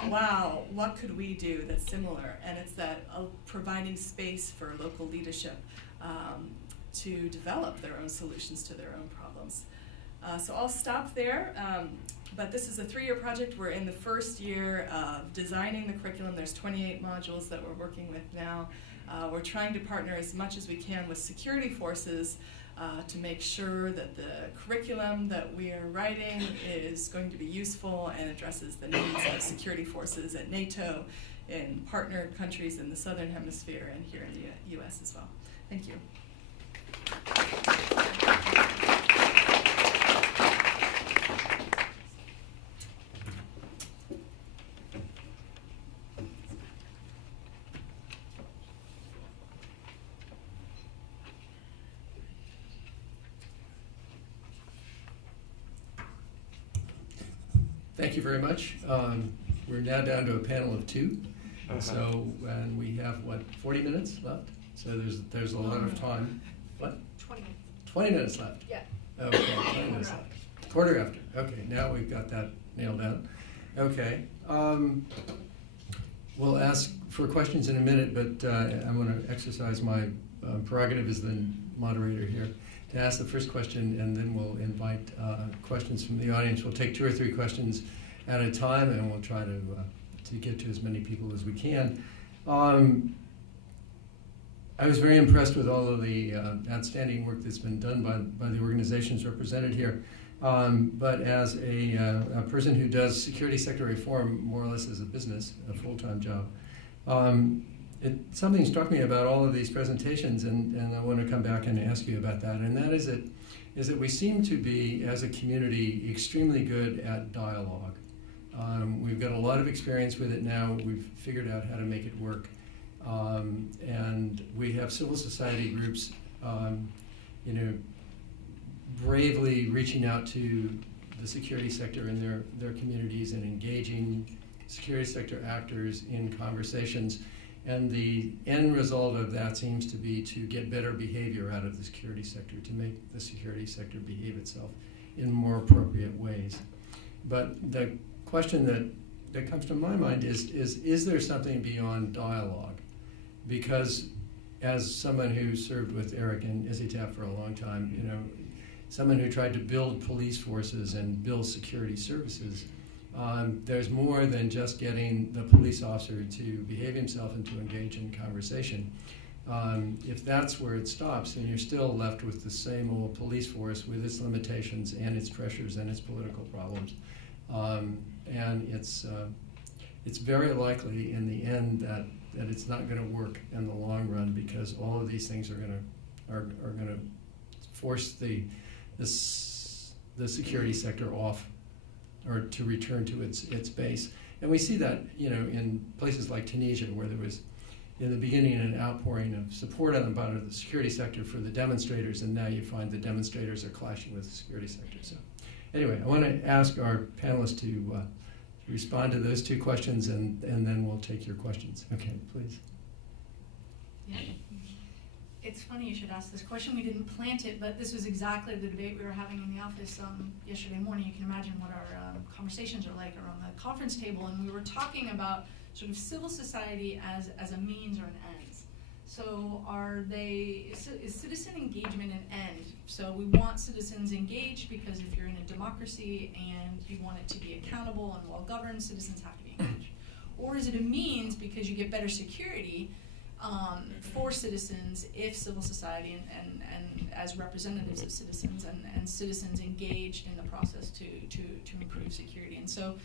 wow, what could we do that's similar? And it's that providing space for local leadership to develop their own solutions to their own problems. So I'll stop there, but this is a 3-year project. We're in the first year of designing the curriculum. There's 28 modules that we're working with now. We're trying to partner as much as we can with security forces to make sure that the curriculum that we are writing is going to be useful and addresses the needs of security forces at NATO, in partner countries in the Southern Hemisphere, and here in the US as well. Thank you. Thank you very much. We're now down to a panel of 2. So, and we have, what, 40 minutes left? So there's a lot of time. What? 20 minutes. 20 minutes left? Yeah. Okay, 20 minutes left. Quarter after. Okay, now we've got that nailed down. Okay. We'll ask for questions in a minute, but I'm going to exercise my prerogative as the moderator here to ask the first question, and then we'll invite questions from the audience. We'll take 2 or 3 questions at a time, and we'll try to get to as many people as we can. I was very impressed with all of the outstanding work that's been done by the organizations represented here. But as a person who does security sector reform more or less as a business, a full-time job, something struck me about all of these presentations, and I want to come back and ask you about that. And that is that we seem to be, as a community, extremely good at dialogue. We've got a lot of experience with it now. We've figured out how to make it work. And we have civil society groups, bravely reaching out to the security sector in their communities and engaging security sector actors in conversations. And the end result of that seems to be to get better behavior out of the security sector, to make the security sector behave itself in more appropriate ways. But the question that comes to my mind is there something beyond dialogue? Because as someone who served with Eric and Izzytap for a long time, someone who tried to build police forces and build security services, there's more than just getting the police officer to behave himself and to engage in conversation. If that's where it stops, then you're still left with the same old police force with its limitations and its pressures and its political problems. And it's very likely in the end that it's not going to work in the long run, because all of these things are going to force the the security sector off, or to return to its base. And we see that, in places like Tunisia, where there was, in the beginning, an outpouring of support on the part of the security sector for the demonstrators, and now you find the demonstrators are clashing with the security sector. So, anyway, I want to ask our panelists to respond to those two questions, and then we'll take your questions. Okay, please. Yeah. It's funny you should ask this question. We didn't plant it, but this was exactly the debate we were having in the office yesterday morning. You can imagine what our conversations are like around the conference table, and we were talking about sort of civil society as a means or an end. So is citizen engagement an end? So we want citizens engaged because if you're in a democracy and you want it to be accountable and well-governed, citizens have to be engaged. Or is it a means because you get better security for citizens if civil society and as representatives of citizens and citizens engaged in the process to improve security? And so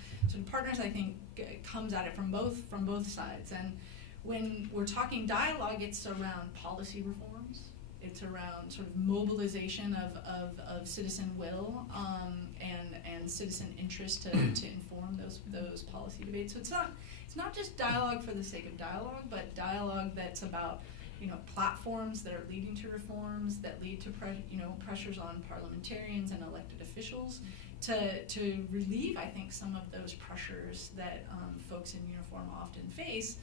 Partners, I think, comes at it from both sides. And when we're talking dialogue, it's around policy reforms. It's around sort of mobilization of citizen will and citizen interest to inform those policy debates. So it's not just dialogue for the sake of dialogue, but dialogue that's about platforms that are leading to reforms, that lead to pressures on parliamentarians and elected officials to relieve, I think, some of those pressures that folks in uniform often face.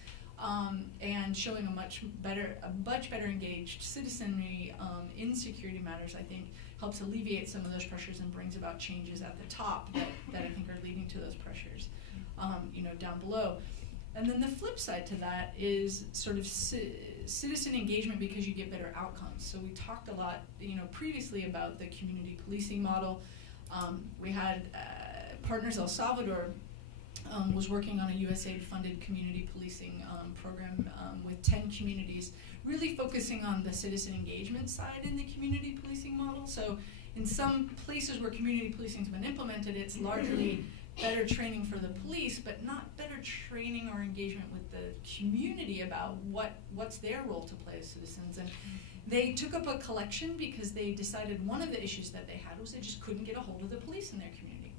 And showing a much better engaged citizenry in security matters, I think, helps alleviate some of those pressures and brings about changes at the top that I think are leading to those pressures, down below. And then the flip side to that is sort of citizen engagement because you get better outcomes. So we talked a lot, previously about the community policing model. We had Partners El Salvador was working on a USAID-funded community policing program with 10 communities, really focusing on the citizen engagement side in the community policing model. So in some places where community policing has been implemented, it's largely better training for the police, but not better training or engagement with the community about what's their role to play as citizens. And they took up a collection because they decided one of the issues that they had was they just couldn't get a hold of the police in their community.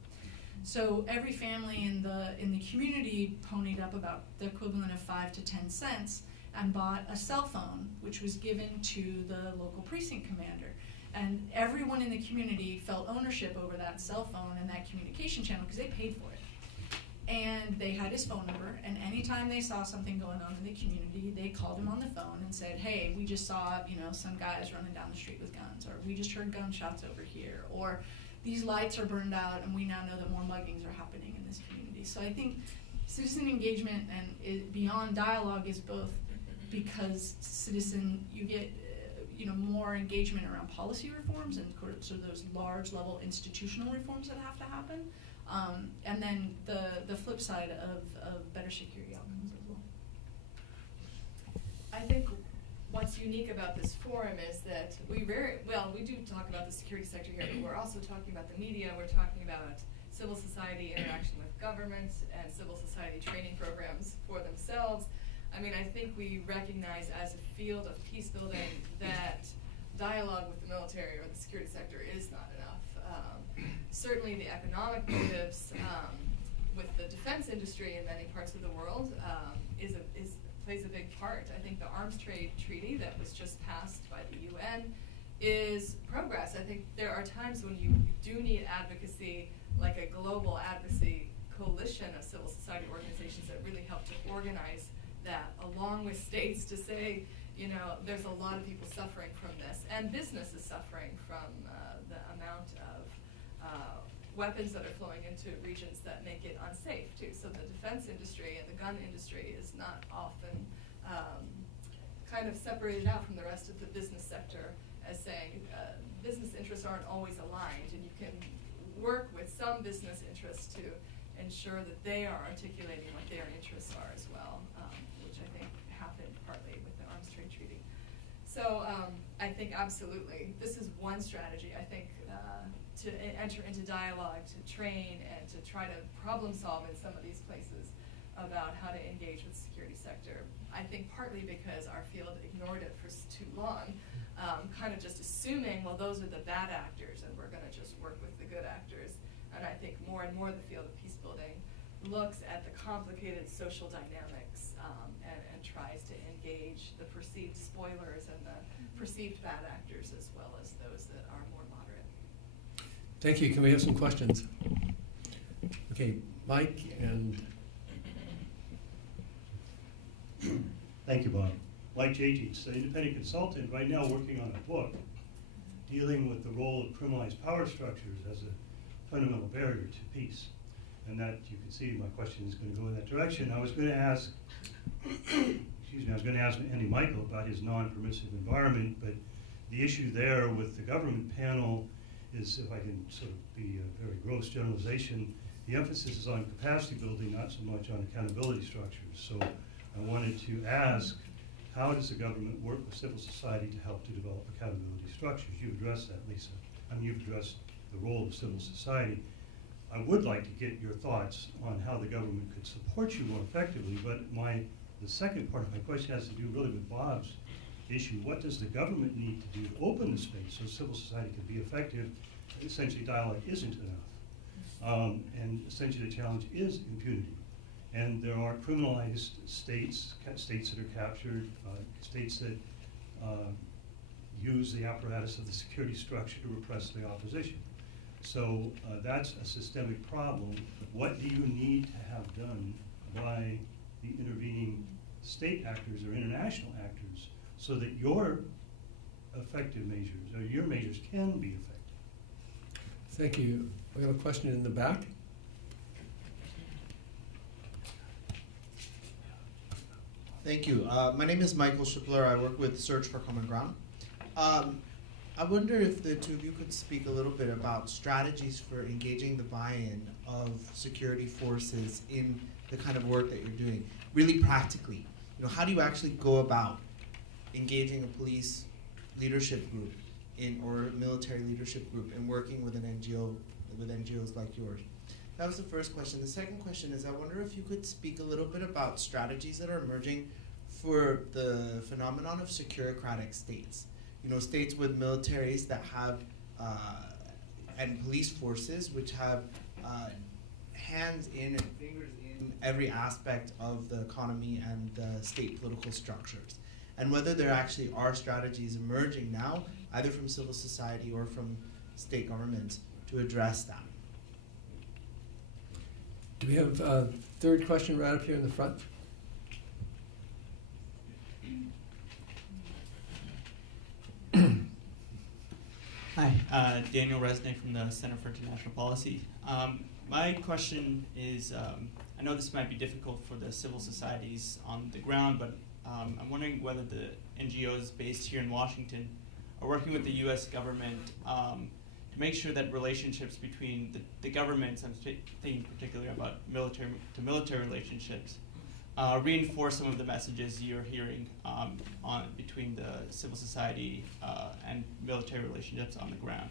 So every family in the community ponied up about the equivalent of 5 to 10 cents and bought a cell phone, which was given to the local precinct commander. And everyone in the community felt ownership over that cell phone and that communication channel because they paid for it. And they had his phone number, and anytime they saw something going on in the community, they called him on the phone and said, hey, we just saw, some guys running down the street with guns, or we just heard gunshots over here, or these lights are burned out and we now know that more muggings are happening in this community. So I think citizen engagement and beyond dialogue is both because you get more engagement around policy reforms and so those large level institutional reforms that have to happen. And then the flip side of better security outcomes as well. I think what's unique about this forum is that we do talk about the security sector here, but we're also talking about the media, we're talking about civil society interaction with government and civil society training programs for themselves. I mean, I think we recognize as a field of peace building that dialogue with the military or the security sector is not enough. Certainly the economic motives with the defense industry in many parts of the world plays a big part. I think the arms trade treaty that was just passed by the UN is progress. I think there are times when you do need advocacy, like a global advocacy coalition of civil society organizations that really help to organize that along with states to say, there's a lot of people suffering from this, and business is suffering from the amount of weapons that are flowing into regions that make it unsafe too. So the defense industry and the gun industry is not often kind of separated out from the rest of the business sector as saying business interests aren't always aligned, and you can work with some business interests to ensure that they are articulating what their interests are as well, which I think happened partly with the arms trade treaty. So I think absolutely, this is one strategy, I think, to enter into dialogue, to train, and to try to problem solve in some of these places about how to engage with the security sector. I think partly because our field ignored it for too long, kind of just assuming, well, those are the bad actors and we're going to just work with the good actors. And I think more and more the field of peacebuilding looks at the complicated social dynamics and tries to engage the perceived spoilers and the perceived bad actors as well as those that are more moderate. Thank you. Can we have some questions? Okay, Mike and... Thank you, Bob. Mike Jajic, an independent consultant, right now working on a book dealing with the role of criminalized power structures as a fundamental barrier to peace. And that, you can see, my question is going to go in that direction. I was going to ask, Andy Michael about his non-permissive environment, but the issue there with the government panel is, if I can sort of be a very gross generalization, the emphasis is on capacity building, not so much on accountability structures. So I wanted to ask, how does the government work with civil society to help to develop accountability structures? You addressed that, Lisa. I mean, you've addressed the role of civil society. I would like to get your thoughts on how the government could support you more effectively, but the second part of my question has to do really with Bob's issue. What does the government need to do to open the space so civil society can be effective? Essentially, dialogue isn't enough. And essentially the challenge is impunity. And there are criminalized states that are captured, states that use the apparatus of the security structure to repress the opposition. So that's a systemic problem. What do you need to have done by the intervening state actors or international actors so that your effective measures, or your measures, can be effective? Thank you. We have a question in the back. Thank you. My name is Michael Schipler. I work with Schirch for Common Ground. I wonder if the two of you could speak a little bit about strategies for engaging the buy-in of security forces in the kind of work that you're doing, really practically. You know, how do you actually go about engaging a police leadership group or a military leadership group and working with an NGO, with NGOs like yours? That was the first question. The second question is, I wonder if you could speak a little bit about strategies that are emerging for the phenomenon of securocratic states. You know, states with militaries that have, and police forces which have hands in and fingers in every aspect of the economy and the state political structures. And whether there actually are strategies emerging now, either from civil society or from state governments, to address that. Do we have a third question right up here in the front? Hi, Daniel Resnick from the Center for International Policy. My question is, I know this might be difficult for the civil societies on the ground, but I'm wondering whether the NGOs based here in Washington are working with the U.S. government to make sure that relationships between the governments, I'm thinking particularly about military-to-military relationships, reinforce some of the messages you're hearing between the civil society and military relationships on the ground.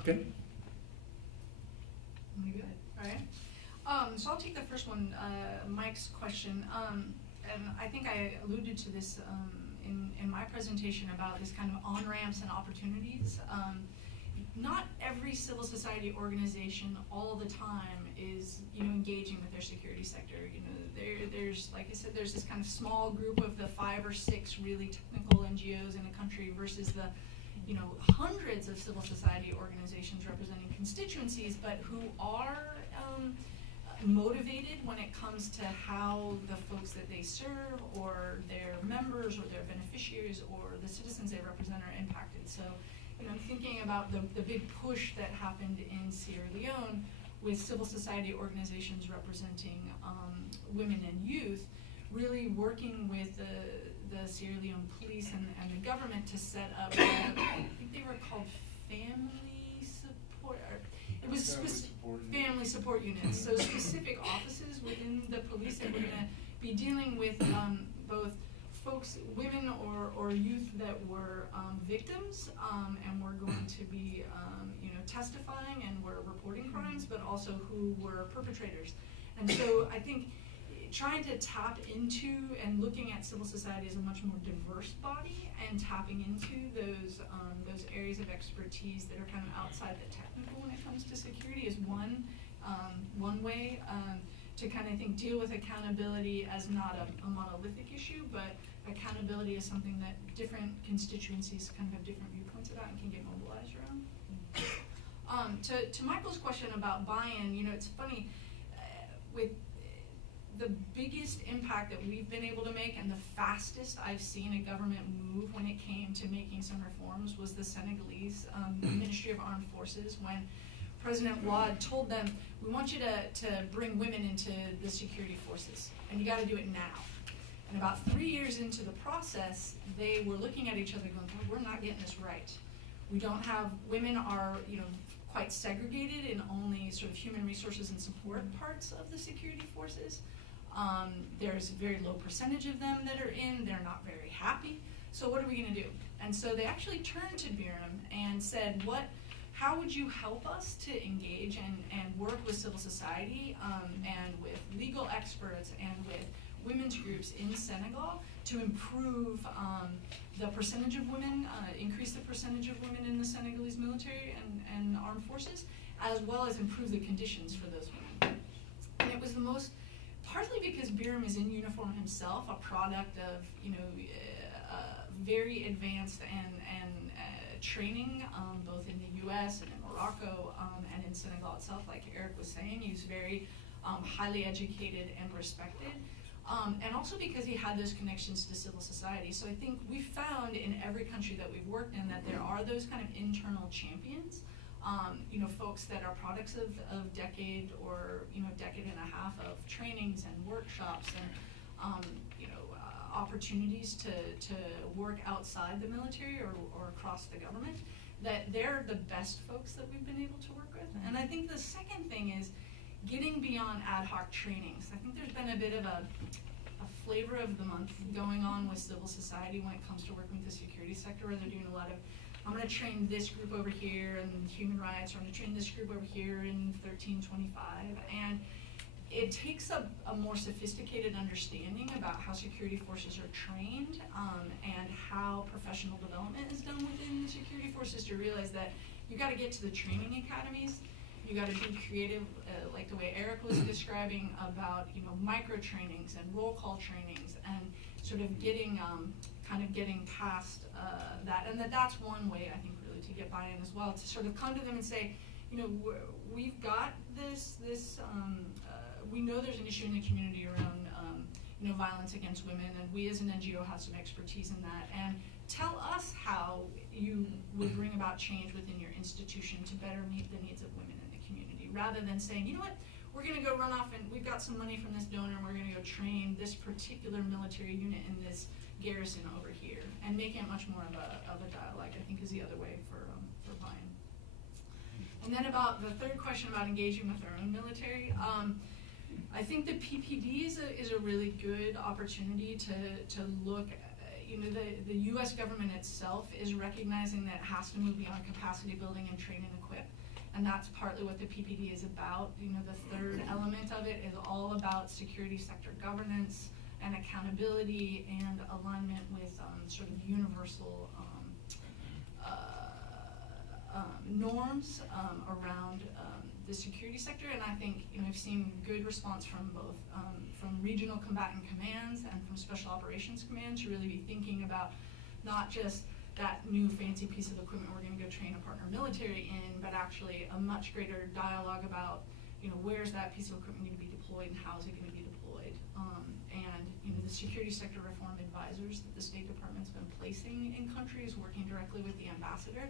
Okay. All right. So I'll take the first one, Mike's question. And I think I alluded to this in my presentation about this kind of on-ramps and opportunities. Not every civil society organization all the time is, engaging with their security sector. There's, like I said, there's this kind of small group of the 5 or 6 really technical NGOs in the country versus the, hundreds of civil society organizations representing constituencies, but who are motivated when it comes to how the folks that they serve or their members or their beneficiaries or the citizens they represent are impacted. So, I'm thinking about the big push that happened in Sierra Leone with civil society organizations representing women and youth, really working with the Sierra Leone police and the government to set up, I think they were called family support, it was family support units, so specific offices within the police that were going to be dealing with both folks, women or youth that were victims and were going to be testifying and were reporting crimes, but also who were perpetrators. And so I think trying to tap into and looking at civil society as a much more diverse body and tapping into those areas of expertise that are kind of outside the technical when it comes to security is one way to kind of think deal with accountability as not a monolithic issue, but accountability is something that different constituencies kind of have different viewpoints about and can get mobilized around. To Michael's question about buy-in, you know, it's funny, with the biggest impact that we've been able to make and the fastest I've seen a government move when it came to making some reforms was the Senegalese Ministry of Armed Forces, when President Wade told them, we want you to bring women into the security forces, and you got to do it now. And about 3 years into the process, they were looking at each other going, oh, we're not getting this right. We don't have, women are, you know, quite segregated in only sort of human resources and support parts of the security forces. There's a very low percentage of them that are in, they're not very happy. So what are we gonna do? And so they actually turned to Biram and said, how would you help us to engage and work with civil society and with legal experts and with women's groups in Senegal to improve the percentage of women, increase the percentage of women in the Senegalese military and armed forces, as well as improve the conditions for those women. And it was the most, partly because Biram is in uniform himself, a product of, you know, very advanced and training, both in the US and in Morocco and in Senegal itself, like Eric was saying. He's very highly educated and respected. And also because he had those connections to civil society. So I think we found in every country that we've worked in that there are those kind of internal champions, you know, folks that are products of decade or, you know, decade and a half of trainings and workshops and, you know, opportunities to work outside the military or across the government, that they're the best folks that we've been able to work with. And I think the second thing is getting beyond ad hoc trainings. I think there's been a bit of a flavor of the month going on with civil society when it comes to working with the security sector, where they're doing a lot of, I'm going to train this group over here in human rights, or I'm going to train this group over here in 1325. And it takes a more sophisticated understanding about how security forces are trained and how professional development is done within the security forces to realize that you got to get to the training academies. You got to be creative, like the way Eric was describing about, you know, micro trainings and roll call trainings, and sort of getting kind of getting past that, and that's one way I think really to get buy-in as well, to sort of come to them and say, you know, we've got this we know there's an issue in the community around you know, violence against women, and we as an NGO have some expertise in that, and tell us how you would bring about change within your institution to better meet the needs of women in the community, rather than saying, you know what, we're going to go run off and we've got some money from this donor and we're going to go train this particular military unit in this garrison over here, and make it much more of a dialogue, I think, is the other way for buy-in. And then about the third question about engaging with our own military, I think the PPD is a really good opportunity to look at, you know, the US government itself is recognizing that it has to move beyond capacity building and train and equip. And that's partly what the PPD is about. You know, the third element of it is all about security sector governance and accountability and alignment with sort of universal norms around the security sector. And I think, you know, we've seen good response from both from regional combatant commands and from special operations command to really be thinking about not just that new fancy piece of equipment we're going to go train a partner military in, but actually a much greater dialogue about, you know, where's that piece of equipment going to be deployed and how is it going to be deployed. And, you know, the security sector reform advisors that the State Department's been placing in countries, working directly with the ambassador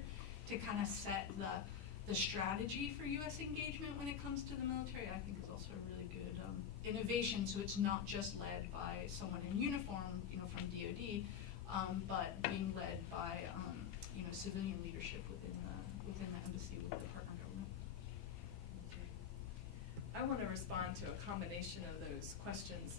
to kind of set the strategy for U.S. engagement when it comes to the military, I think is also a really good innovation. So it's not just led by someone in uniform, you know, from DoD, but being led by you know, civilian leadership within the embassy with the partner government. I want to respond to a combination of those questions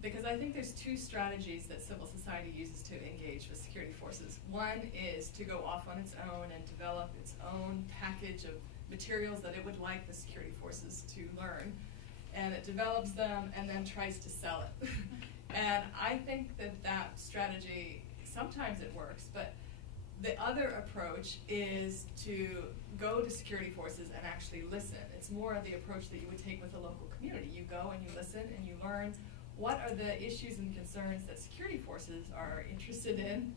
because I think there's two strategies that civil society uses to engage with security forces. One is to go off on its own and develop its own package of materials that it would like the security forces to learn. and it develops them and then tries to sell it. And I think that that strategy, sometimes it works, but the other approach is to go to security forces and actually listen. It's more of the approach that you would take with a local community. You go and you listen and you learn what are the issues and concerns that security forces are interested in,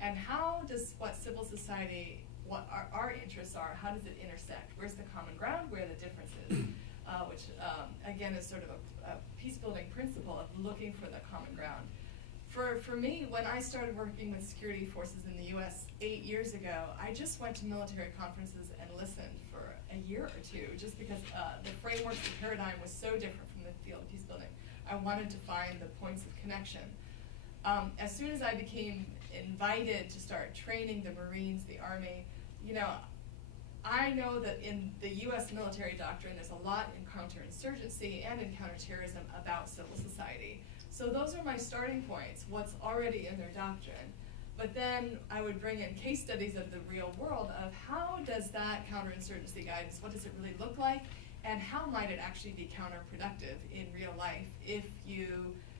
and how does what civil society, what our interests are, how does it intersect? Where's the common ground? Where are the differences? Which again is sort of a peace-building principle of looking for the common ground. For me, when I started working with security forces in the US 8 years ago, I just went to military conferences and listened for a year or two, just because the framework, the paradigm was so different from the field of peacebuilding. I wanted to find the points of connection. As soon as I became invited to start training the Marines, the Army, you know, I know that in the US military doctrine, there's a lot in counterinsurgency and in counterterrorism about civil society. So those are my starting points, what's already in their doctrine. But then I would bring in case studies of the real world of how does that counterinsurgency guidance, what does it really look like, and how might it actually be counterproductive in real life if you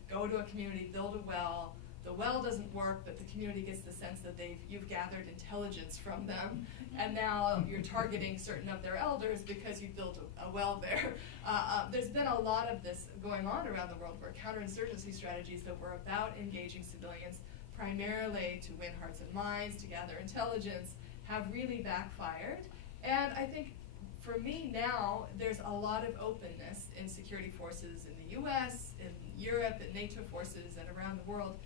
go to a community, build a well, the well doesn't work, but the community gets the sense that you've gathered intelligence from them, and now you're targeting certain of their elders because you built a well there. There's been a lot of this going on around the world where counterinsurgency strategies that were about engaging civilians primarily to win hearts and minds, to gather intelligence, have really backfired. And I think for me now, there's a lot of openness in security forces in the US, in Europe, in NATO forces, and around the world,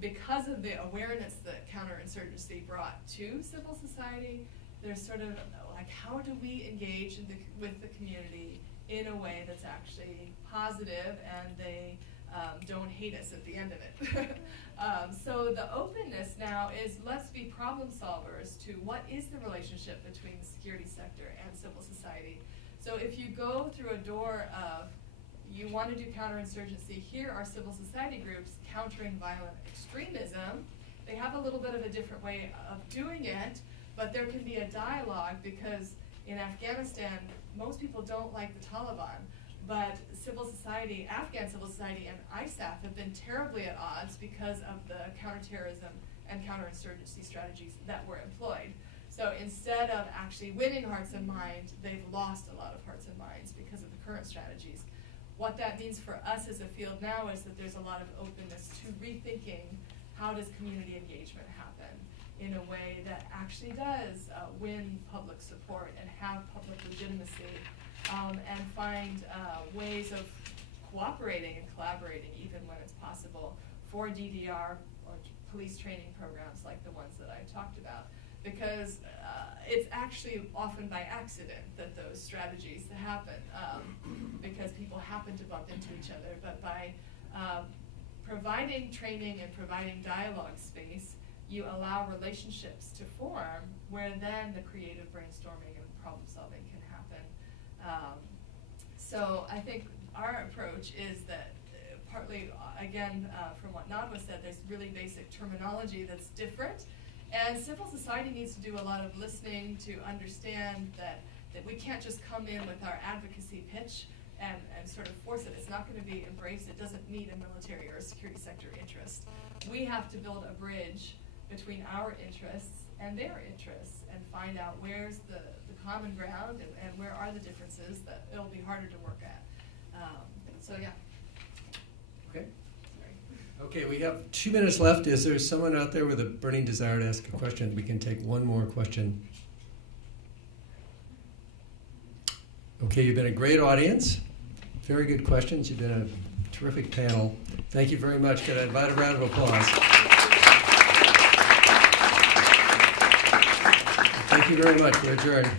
because of the awareness that counterinsurgency brought to civil society. There's sort of like, how do we engage with the community in a way that's actually positive and they don't hate us at the end of it. So the openness now is, let's be problem solvers to what is the relationship between the security sector and civil society. So if you go through a door of, you want to do counterinsurgency, here are civil society groups countering violent extremism. They have a little bit of a different way of doing it, but there can be a dialogue, because in Afghanistan, most people don't like the Taliban, but civil society, Afghan civil society and ISAF have been terribly at odds because of the counterterrorism and counterinsurgency strategies that were employed. So instead of actually winning hearts and minds, they've lost a lot of hearts and minds because of the current strategies. What that means for us as a field now is that there's a lot of openness to rethinking how does community engagement happen in a way that actually does win public support and have public legitimacy, and find ways of cooperating and collaborating even when it's possible for DDR or police training programs like the ones that I talked about. Because it's actually often by accident that those strategies happen, because people happen to bump into each other. But by providing training and providing dialogue space, you allow relationships to form where then the creative brainstorming and problem solving can happen. So I think our approach is that partly, again, from what Nadwa said, there's really basic terminology that's different. And civil society needs to do a lot of listening to understand that we can't just come in with our advocacy pitch and sort of force it. It's not going to be embraced. It doesn't meet a military or a security sector interest. We have to build a bridge between our interests and their interests and find out where's the common ground and where are the differences that it'll be harder to work at. So yeah. Okay. Okay, we have 2 minutes left. Is there someone out there with a burning desire to ask a question? We can take one more question. Okay, you've been a great audience. Very good questions. You've been a terrific panel. Thank you very much. Can I invite a round of applause? Thank you very much. We're adjourned.